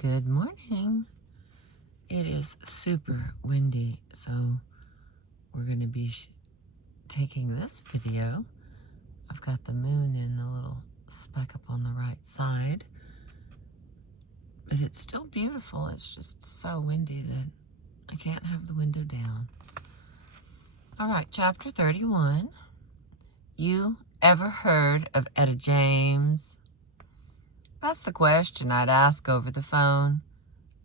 Good morning. It is super windy, so we're going to be taking this video. I've got the moon in a little speck up on the right side, but it's still beautiful. It's just so windy that I can't have the window down. All right, chapter 31. You ever heard of Etta James? That's the question I'd ask over the phone.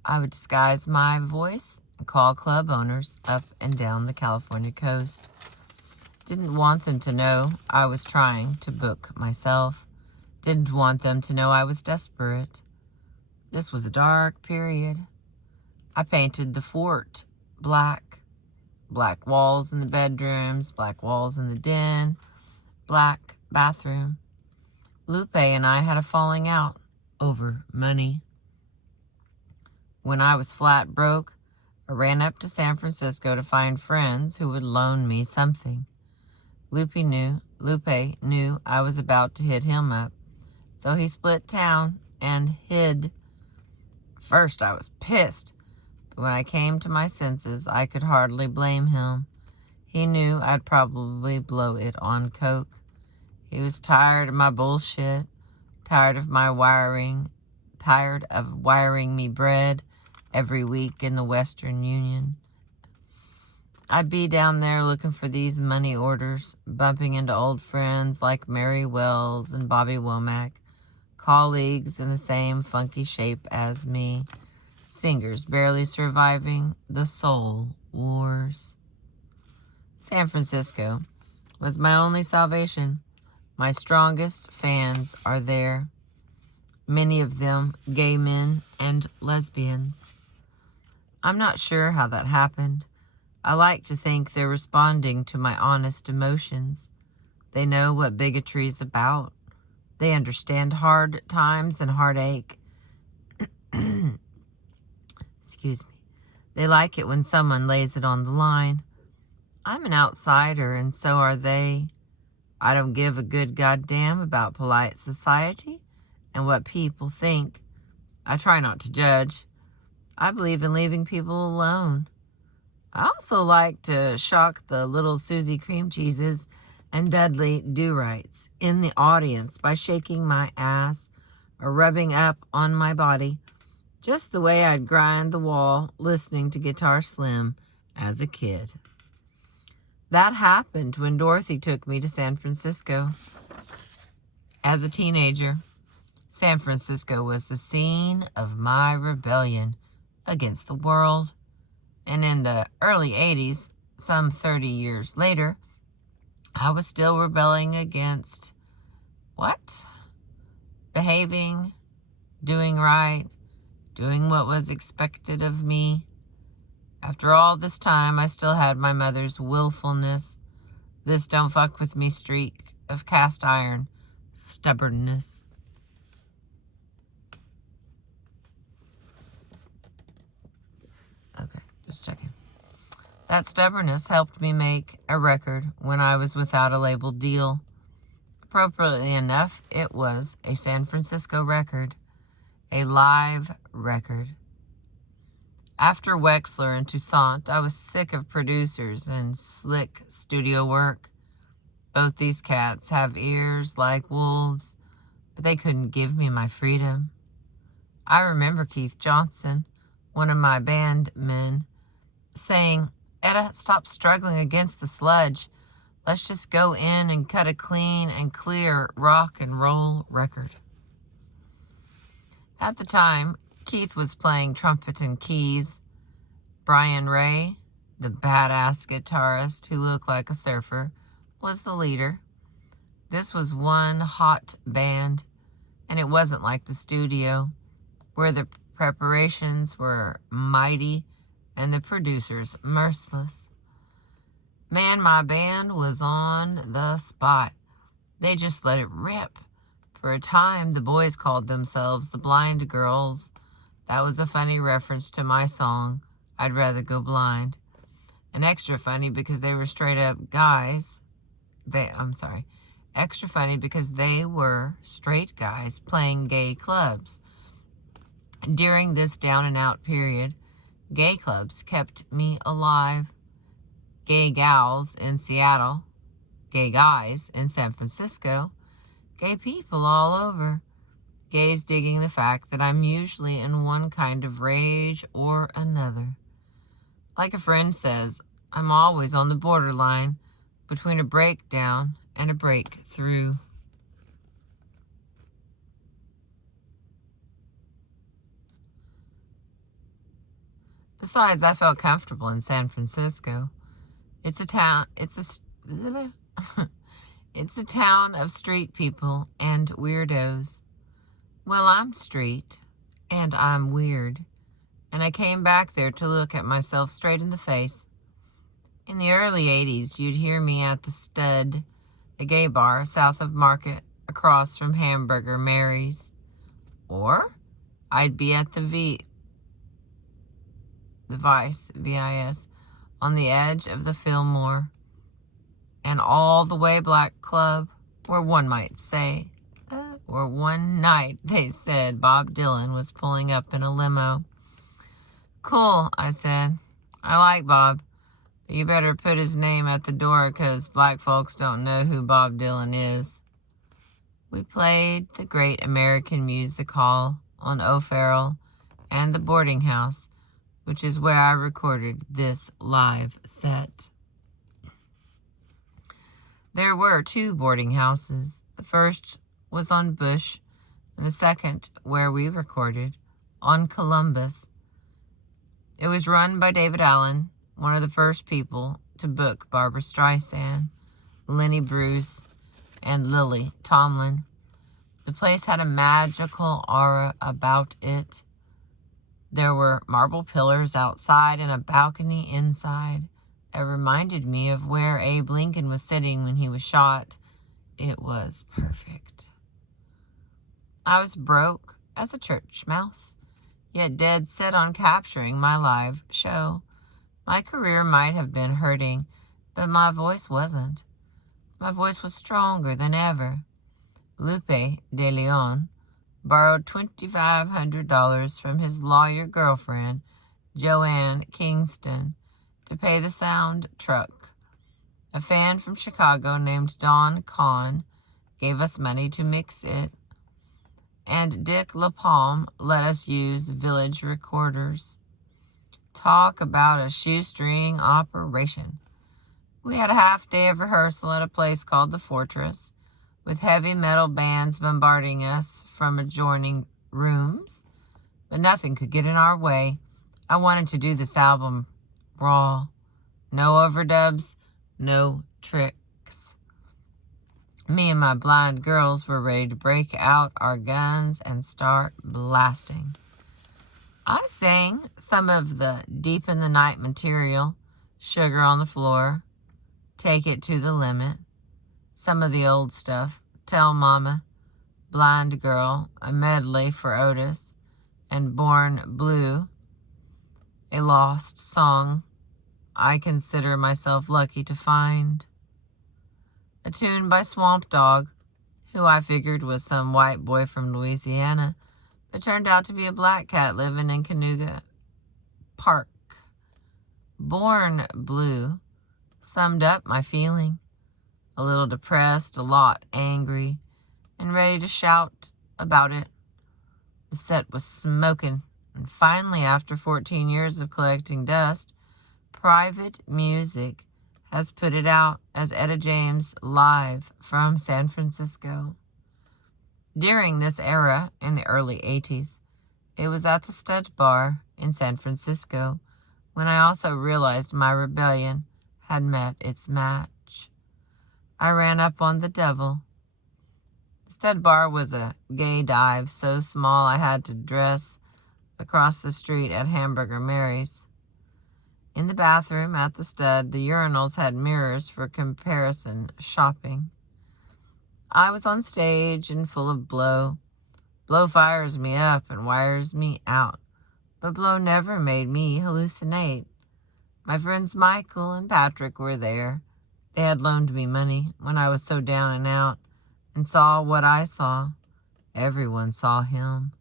I would disguise my voice and call club owners up and down the California coast. Didn't want them to know I was trying to book myself. Didn't want them to know I was desperate. This was a dark period. I painted the fort black. Black walls in the bedrooms, black walls in the den, black bathroom. Lupe and I had a falling out over money. When I was flat broke, I ran up to San Francisco to find friends who would loan me something. Lupe knew I was about to hit him up, so he split town and hid. First, I was pissed, but when I came to my senses, I could hardly blame him. He knew I'd probably blow it on coke. He was tired of my bullshit, tired of wiring me bread every week in the Western Union. I'd be down there looking for these money orders, bumping into old friends like Mary Wells and Bobby Womack, colleagues in the same funky shape as me, singers barely surviving the soul wars. San Francisco was my only salvation. My strongest fans are there. Many of them gay men and lesbians. I'm not sure how that happened. I like to think they're responding to my honest emotions. They know what bigotry's about. They understand hard times and heartache. Excuse me. They like it when someone lays it on the line. I'm an outsider, and so are they. I don't give a good goddamn about polite society and what people think. I try not to judge. I believe in leaving people alone. I also like to shock the little Susie cream cheeses and Dudley do-rights in the audience by shaking my ass or rubbing up on my body, just the way I'd grind the wall listening to Guitar Slim as a kid. That happened when Dorothy took me to San Francisco. As a teenager, San Francisco was the scene of my rebellion against the world. And in the early 80s, some 30 years later, I was still rebelling against what? Behaving, doing right, doing what was expected of me. After all this time, I still had my mother's willfulness, this don't fuck with me streak of cast iron stubbornness. Okay, just checking. That stubbornness helped me make a record when I was without a label deal. Appropriately enough, it was a San Francisco record, a live record. After Wexler and Toussaint, I was sick of producers and slick studio work. Both these cats have ears like wolves, but they couldn't give me my freedom. I remember Keith Johnson, one of my band men, saying, "Etta, stop struggling against the sludge. Let's just go in and cut a clean and clear rock and roll record." At the time, Keith was playing trumpet and keys. Brian Ray, the badass guitarist who looked like a surfer, was the leader. This was one hot band, and it wasn't like the studio, where the preparations were mighty and the producers merciless. Man, my band was on the spot. They just let it rip. For a time, the boys called themselves the Blind Girls. That was a funny reference to my song, I'd Rather Go Blind. And extra funny because they were straight up guys. Extra funny because they were straight guys playing gay clubs. During this down and out period, gay clubs kept me alive. Gay gals in Seattle, gay guys in San Francisco, gay people all over. Gays digging the fact that I'm usually in one kind of rage or another. Like a friend says, I'm always on the borderline between a breakdown and a breakthrough. Besides, I felt comfortable in San Francisco. It's a town of street people and weirdos. Well, I'm street, and I'm weird, and I came back there to look at myself straight in the face. In the early 80s, you'd hear me at the Stud, a gay bar south of Market, across from Hamburger Mary's. Or I'd be at the Vice, V-I-S, on the edge of the Fillmore, an all-the-way black club, where one might say, or one night they said Bob Dylan was pulling up in a limo. Cool, I said. I like Bob, but you better put his name at the door because black folks don't know who Bob Dylan is. We played the Great American Music Hall on O'Farrell and the boarding house, which is where I recorded this live set. There were 2 boarding houses. The first was on Bush, and the second, where we recorded, on Columbus. It was run by David Allen, one of the first people to book Barbra Streisand, Lenny Bruce, and Lily Tomlin. The place had a magical aura about it. There were marble pillars outside and a balcony inside. It reminded me of where Abe Lincoln was sitting when he was shot. It was perfect. I was broke as a church mouse, yet dead set on capturing my live show. My career might have been hurting, but my voice wasn't. My voice was stronger than ever. Lupe de Leon borrowed $2,500 from his lawyer girlfriend, Joanne Kingston, to pay the sound truck. A fan from Chicago named Don Kahn gave us money to mix it, and Dick LaPalme let us use village recorders. Talk about a shoestring operation. We had a half day of rehearsal at a place called the Fortress, with heavy metal bands bombarding us from adjoining rooms, but nothing could get in our way. I wanted to do this album raw. No overdubs, no tricks. Me and my blind girls were ready to break out our guns and start blasting. I sang some of the Deep in the Night material, Sugar on the Floor, Take It to the Limit, some of the old stuff, Tell Mama, Blind Girl, a medley for Otis, and Born Blue, a lost song I consider myself lucky to find. A tune by Swamp Dogg, who I figured was some white boy from Louisiana, but turned out to be a black cat living in Canoga Park. Born Blue summed up my feeling. A little depressed, a lot angry, and ready to shout about it. The set was smoking, and finally, after 14 years of collecting dust, Private Music has put it out as Etta James live from San Francisco. During this era, in the early 80s, it was at the Stud Bar in San Francisco when I also realized my rebellion had met its match. I ran up on the devil. The Stud Bar was a gay dive so small I had to dress across the street at Hamburger Mary's. In the bathroom at the Stud, the urinals had mirrors for comparison shopping. I was on stage and full of blow. Blow fires me up and wires me out, but blow never made me hallucinate. My friends Michael and Patrick were there. They had loaned me money when I was so down and out, and saw what I saw. Everyone saw him.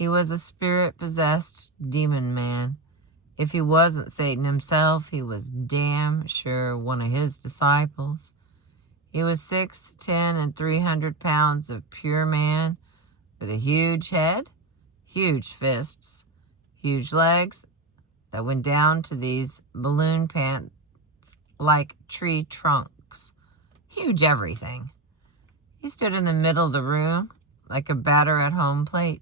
He was a spirit-possessed demon man. If he wasn't Satan himself, he was damn sure one of his disciples. He was 6'10" and 300 pounds of pure man, with a huge head, huge fists, huge legs that went down to these balloon pants like tree trunks. Huge everything. He stood in the middle of the room like a batter-at-home plate.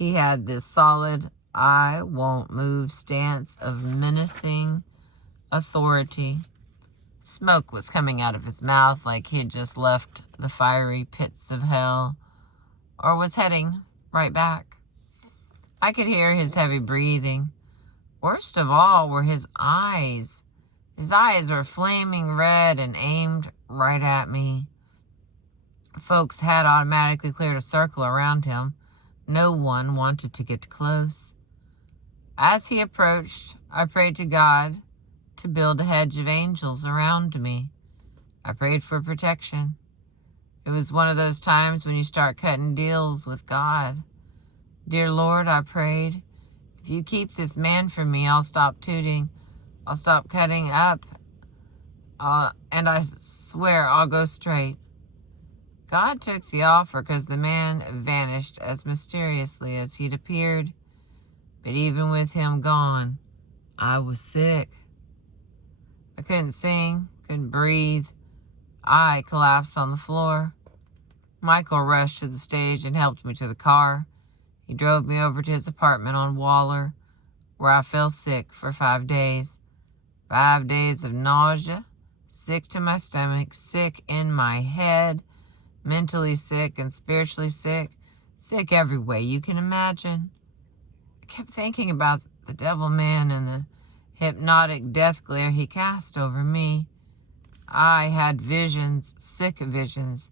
He had this solid, I won't move stance of menacing authority. Smoke was coming out of his mouth like he had just left the fiery pits of hell, or was heading right back. I could hear his heavy breathing. Worst of all were his eyes. His eyes were flaming red and aimed right at me. Folks had automatically cleared a circle around him. No one wanted to get close. As he approached, I prayed to God to build a hedge of angels around me. I prayed for protection. It was one of those times when you start cutting deals with God. Dear Lord, I prayed, if you keep this man from me, I'll stop tooting. I'll stop cutting up. And I swear I'll go straight. God took the offer because the man vanished as mysteriously as he'd appeared. But even with him gone, I was sick. I couldn't sing, couldn't breathe. I collapsed on the floor. Michael rushed to the stage and helped me to the car. He drove me over to his apartment on Waller, where I fell sick for 5 days. 5 days of nausea, sick to my stomach, sick in my head, mentally sick and spiritually sick, sick every way you can imagine. I kept thinking about the devil man and the hypnotic death glare he cast over me. I had visions, sick visions,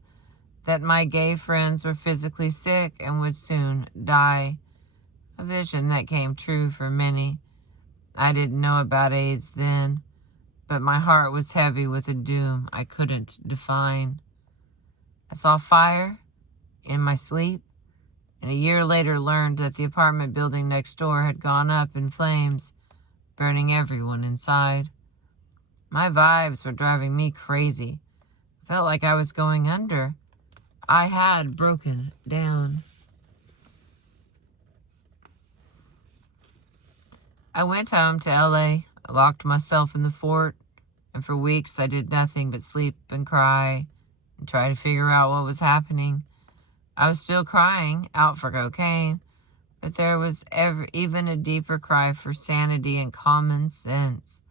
that my gay friends were physically sick and would soon die. A vision that came true for many. I didn't know about AIDS then, but my heart was heavy with a doom I couldn't define. I saw fire in my sleep, and a year later learned that the apartment building next door had gone up in flames, burning everyone inside. My vibes were driving me crazy. I felt like I was going under. I had broken down. I went home to LA. I locked myself in the fort, and for weeks I did nothing but sleep and cry and try to figure out what was happening. I was still crying out for cocaine, but there was even a deeper cry for sanity and common sense.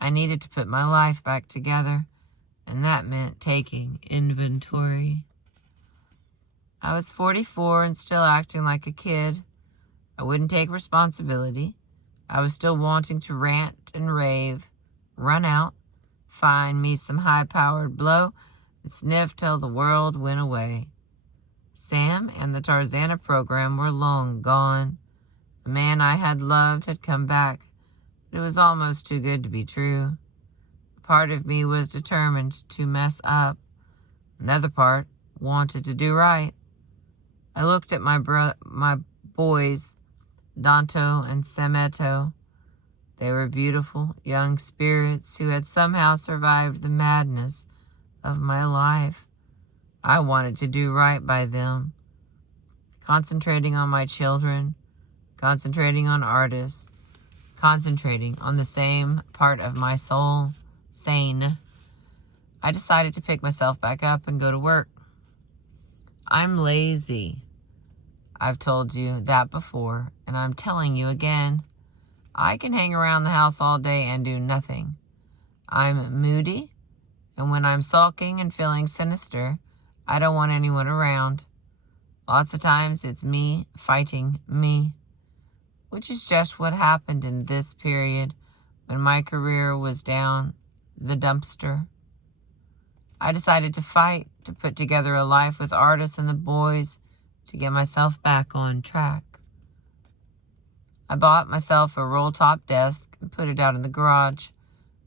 I needed to put my life back together, and that meant taking inventory. I was 44 and still acting like a kid. I wouldn't take responsibility. I was still wanting to rant and rave, run out, find me some high-powered blow, and sniff till the world went away. Sam and the Tarzana program were long gone. The man I had loved had come back, but it was almost too good to be true. A part of me was determined to mess up. Another part wanted to do right. I looked at my boys, Danto and Semeto. They were beautiful, young spirits who had somehow survived the madness of my life. I wanted to do right by them. Concentrating on my children, concentrating on artists, concentrating on the same part of my soul, sane. I decided to pick myself back up and go to work. I'm lazy. I've told you that before, and I'm telling you again. I can hang around the house all day and do nothing. I'm moody, and when I'm sulking and feeling sinister, I don't want anyone around. Lots of times it's me fighting me, which is just what happened in this period when my career was down the dumpster. I decided to fight, to put together a life with artists and the boys, to get myself back on track. I bought myself a roll-top desk and put it out in the garage,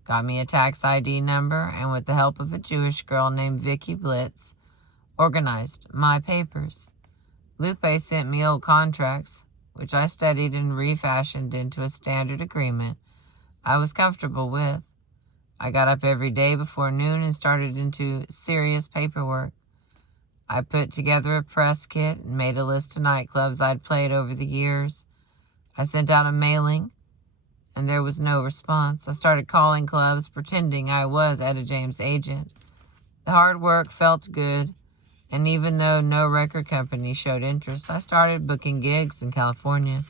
got me a tax ID number, and with the help of a Jewish girl named Vicky Blitz, organized my papers. Lupe sent me old contracts, which I studied and refashioned into a standard agreement I was comfortable with. I got up every day before noon and started into serious paperwork. I put together a press kit and made a list of nightclubs I'd played over the years. I sent out a mailing, and there was no response. I started calling clubs, pretending I was Etta James' agent. The hard work felt good, and even though no record company showed interest, I started booking gigs in California,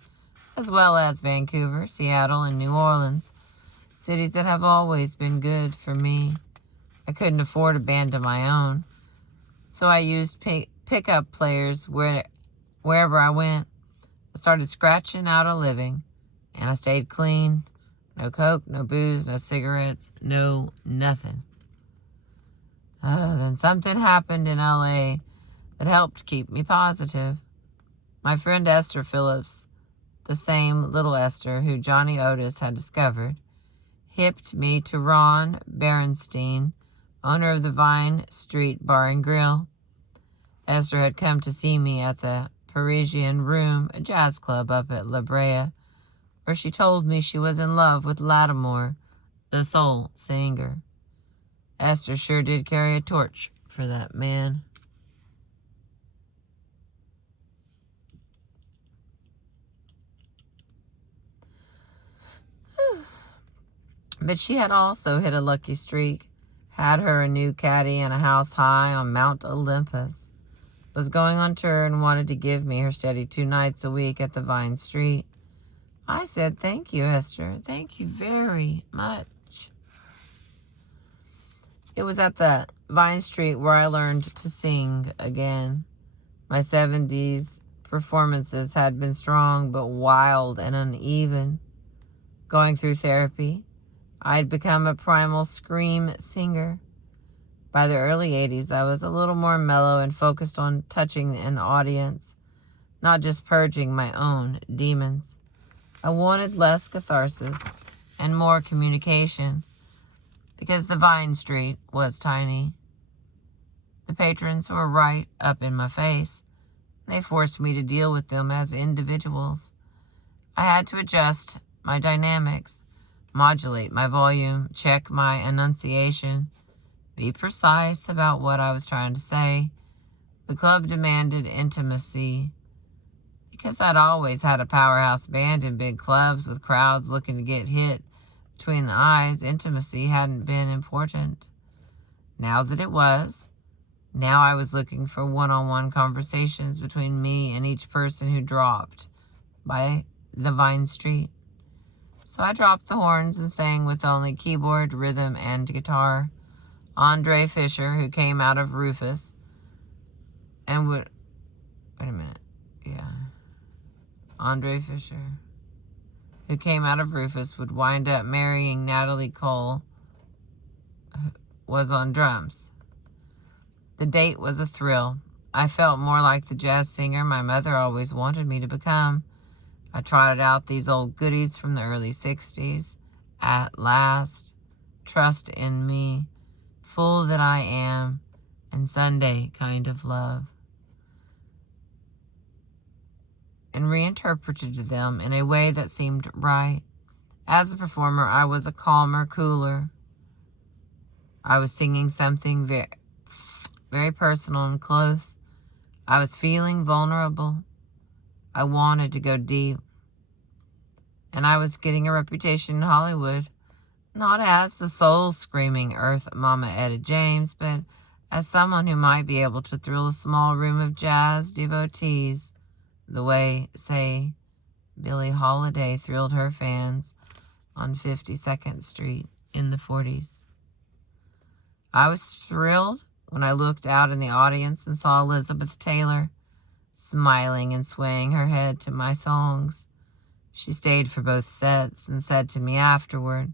as well as Vancouver, Seattle, and New Orleans, cities that have always been good for me. I couldn't afford a band of my own, so I used pickup players wherever I went. I started scratching out a living, and I stayed clean. No coke, no booze, no cigarettes, no nothing. Then something happened in LA that helped keep me positive. My friend Esther Phillips, the same little Esther who Johnny Otis had discovered, hipped me to Ron Berenstein, owner of the Vine Street Bar and Grill. Esther had come to see me at the Parisian Room, a jazz club up at La Brea, where she told me she was in love with Lattimore, the soul singer. Esther sure did carry a torch for that man. But she had also hit a lucky streak, had her a new caddy and a house high on Mount Olympus, was going on tour and wanted to give me her steady 2 nights a week at the Vine Street. I said, "Thank you, Esther. Thank you very much." It was at the Vine Street where I learned to sing again. My 70s performances had been strong but wild and uneven. Going through therapy, I'd become a primal scream singer. By the early 80s, I was a little more mellow and focused on touching an audience, not just purging my own demons. I wanted less catharsis and more communication, because the Vine Street was tiny. The patrons were right up in my face. They forced me to deal with them as individuals. I had to adjust my dynamics, modulate my volume, check my enunciation, be precise about what I was trying to say. The club demanded intimacy. Because I'd always had a powerhouse band in big clubs with crowds looking to get hit between the eyes, intimacy hadn't been important. Now that it was, now I was looking for one-on-one conversations between me and each person who dropped by the Vine Street. So I dropped the horns and sang with only keyboard, rhythm, and guitar. Andre Fisher, who came out of Rufus, and would... Wait a minute. Yeah. Andre Fisher, who came out of Rufus, would wind up marrying Natalie Cole, who was on drums. The date was a thrill. I felt more like the jazz singer my mother always wanted me to become. I trotted out these old goodies from the early 60s. At last, trust in me, fool that I am, and Sunday kind of love. And reinterpreted them in a way that seemed right. As a performer, I was a calmer, cooler. I was singing something very personal and close. I was feeling vulnerable. I wanted to go deep. And I was getting a reputation in Hollywood, not as the soul-screaming Earth Mama Etta James, but as someone who might be able to thrill a small room of jazz devotees the way, say, Billie Holiday thrilled her fans on 52nd Street in the 40s. I was thrilled when I looked out in the audience and saw Elizabeth Taylor smiling and swaying her head to my songs. She stayed for both sets and said to me afterward,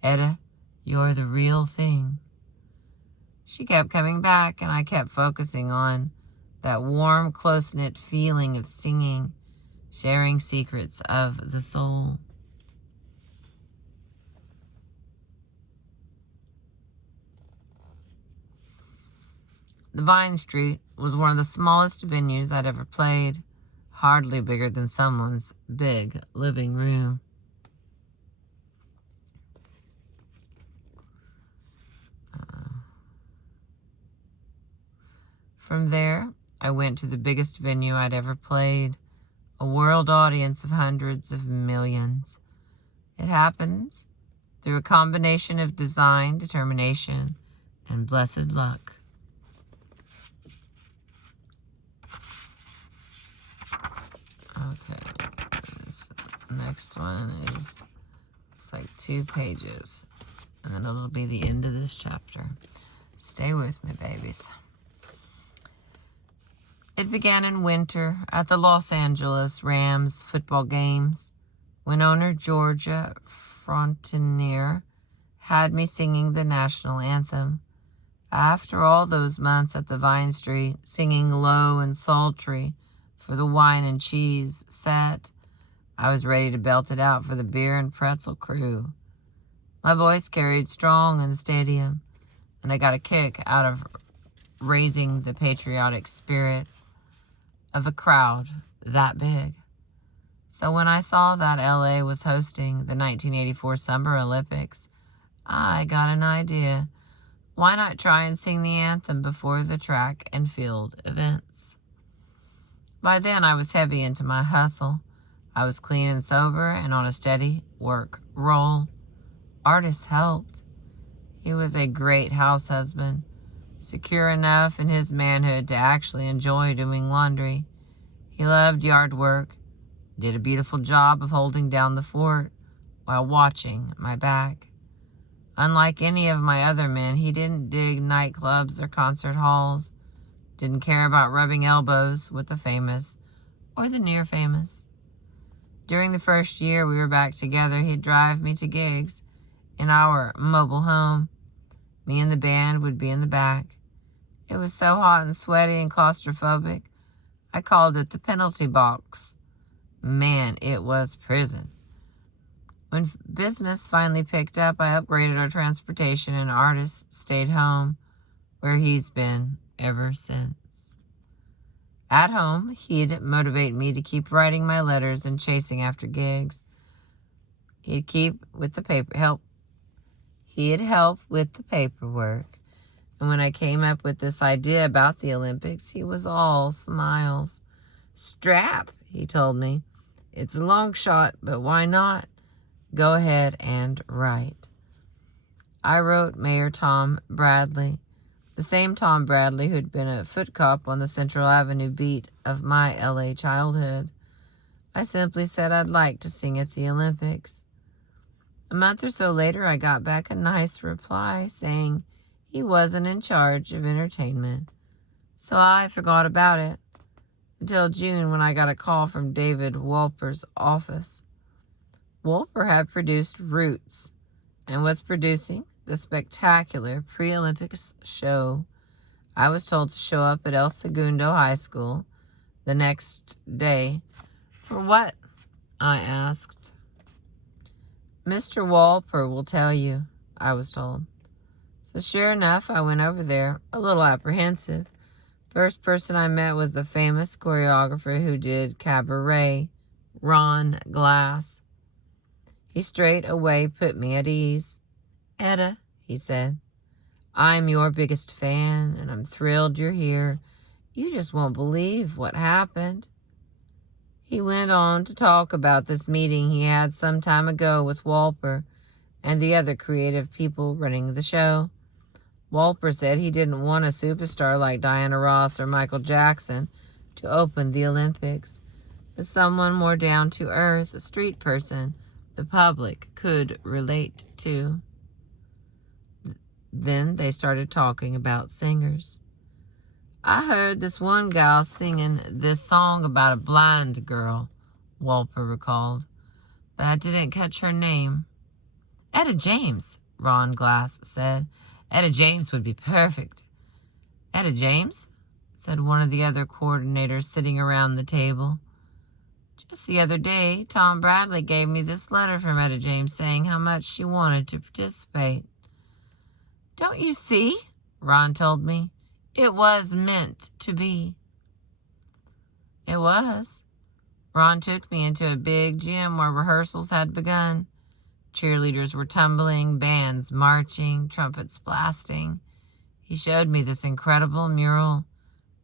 "Etta, you're the real thing." She kept coming back, and I kept focusing on that warm, close-knit feeling of singing, sharing secrets of the soul. The Vine Street was one of the smallest venues I'd ever played, hardly bigger than someone's big living room. From there, I went to the biggest venue I'd ever played, a world audience of hundreds of millions. It happens through a combination of design, determination, and blessed luck. Okay, this next one is, it's like 2 pages, and then it'll be the end of this chapter. Stay with me, babies. It began in winter at the Los Angeles Rams football games when owner Georgia Frontier had me singing the national anthem. After all those months at the Vine Street, singing low and sultry for the wine and cheese set, I was ready to belt it out for the beer and pretzel crew. My voice carried strong in the stadium, and I got a kick out of raising the patriotic spirit of a crowd that big. So when I saw that LA was hosting the 1984 Summer Olympics, I got an idea. Why not try and sing the anthem before the track and field events? By then I was heavy into my hustle. I was clean and sober and on a steady work roll. Artis helped. He was a great house husband, secure enough in his manhood to actually enjoy doing laundry. He loved yard work, did a beautiful job of holding down the fort while watching my back. Unlike any of my other men, he didn't dig nightclubs or concert halls, didn't care about rubbing elbows with the famous or the near famous. During the first year we were back together, he'd drive me to gigs in our mobile home. Me and the band would be in the back. It was so hot and sweaty and claustrophobic, I called it the penalty box. Man, it was prison. When business finally picked up, I upgraded our transportation and Artis stayed home, where he's been ever since. At home, he'd motivate me to keep writing my letters and chasing after gigs. He'd help with the paperwork. And when I came up with this idea about the Olympics, he was all smiles. Strap, he told me. It's a long shot, but why not? Go ahead and write. I wrote Mayor Tom Bradley, the same Tom Bradley who'd been a foot cop on the Central Avenue beat of my LA childhood. I simply said I'd like to sing at the Olympics. A month or so later, I got back a nice reply saying he wasn't in charge of entertainment. So I forgot about it until June when I got a call from David Wolper's office. Wolper had produced Roots and was producing the spectacular pre-Olympics show. I was told to show up at El Segundo High School the next day. For what? I asked. Mr. Wolper will tell you, I was told. So sure enough, I went over there, a little apprehensive. First person I met was the famous choreographer who did Cabaret, Ron Glass. He straight away put me at ease. Etta, he said, I'm your biggest fan, and I'm thrilled you're here. You just won't believe what happened. He went on to talk about this meeting he had some time ago with Wolper and the other creative people running the show. Wolper said he didn't want a superstar like Diana Ross or Michael Jackson to open the Olympics, but someone more down to earth, a street person the public could relate to. Then they started talking about singers. I heard this one gal singing this song about a blind girl, Wolper recalled, but I didn't catch her name. Etta James, Ron Glass said. Etta James would be perfect. Etta James? Said one of the other coordinators sitting around the table. Just the other day, Tom Bradley gave me this letter from Etta James saying how much she wanted to participate. Don't you see? Ron told me. It was meant to be. It was. Ron took me into a big gym where rehearsals had begun. Cheerleaders were tumbling, bands marching, trumpets blasting. He showed me this incredible mural,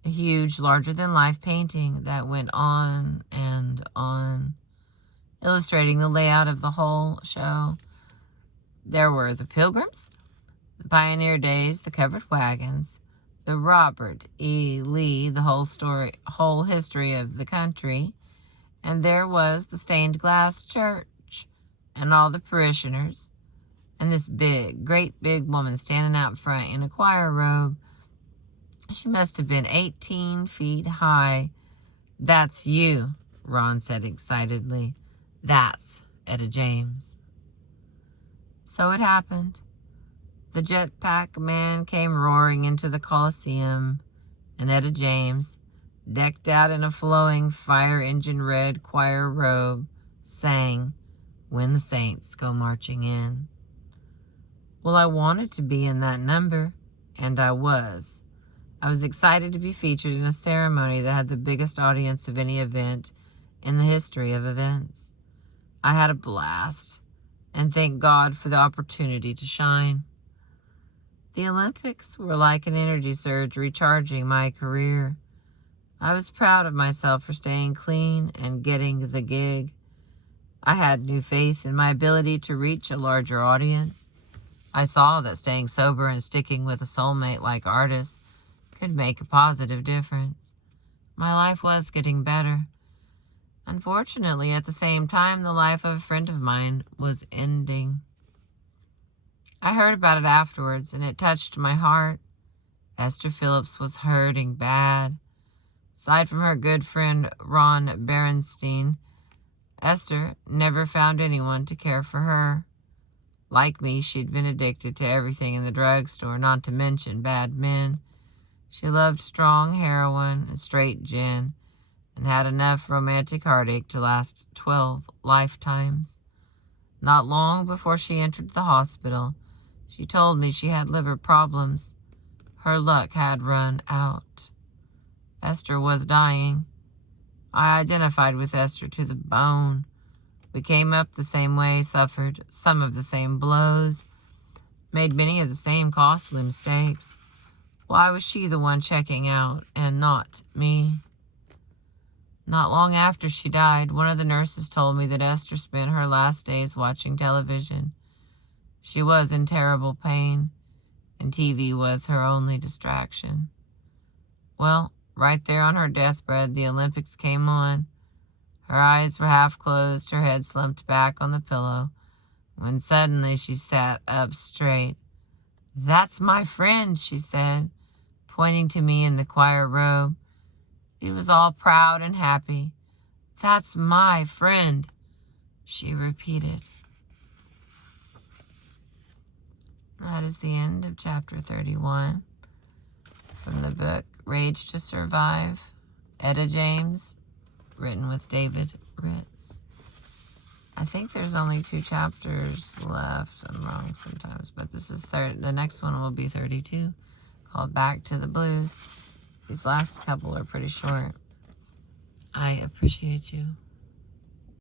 a huge, larger-than-life painting that went on and on, illustrating the layout of the whole show. There were the Pilgrims, the Pioneer Days, the Covered Wagons, the Robert E. Lee, the whole history of the country, and there was the stained glass church and all the parishioners, and this great big woman standing out front in a choir robe. She must have been 18 feet high. "That's you," Ron said excitedly. "That's Etta James." So it happened. The jetpack man came roaring into the Coliseum, and Etta James, decked out in a flowing fire engine red choir robe, sang "When the Saints Go Marching In." Well, I wanted to be in that number, and I was. I was excited to be featured in a ceremony that had the biggest audience of any event in the history of events. I had a blast, and thank God for the opportunity to shine. The Olympics were like an energy surge recharging my career. I was proud of myself for staying clean and getting the gig. I had new faith in my ability to reach a larger audience. I saw that staying sober and sticking with a soulmate like artists could make a positive difference. My life was getting better. Unfortunately, at the same time, the life of a friend of mine was ending. I heard about it afterwards, and it touched my heart. Esther Phillips was hurting bad. Aside from her good friend Ron Berenstein, Esther never found anyone to care for her. Like me, she'd been addicted to everything in the drugstore, not to mention bad men. She loved strong heroin and straight gin, and had enough romantic heartache to last 12 lifetimes. Not long before she entered the hospital, she told me she had liver problems. Her luck had run out. Esther was dying. I identified with Esther to the bone. We came up the same way, suffered some of the same blows, made many of the same costly mistakes. Why was she the one checking out and not me? Not long after she died, one of the nurses told me that Esther spent her last days watching television. She was in terrible pain, and TV was her only distraction. Well, right there on her deathbed, the Olympics came on. Her eyes were half closed, her head slumped back on the pillow, when suddenly she sat up straight. "That's my friend," she said, pointing to me in the choir robe. She was all proud and happy. "That's my friend," she repeated. That is the end of chapter 31 from the book Rage to Survive, Etta James, written with David Ritz. I think there's only 2 chapters left. I'm wrong sometimes, but this is the next one will be 32, called Back to the Blues. These last couple are pretty short. I appreciate you.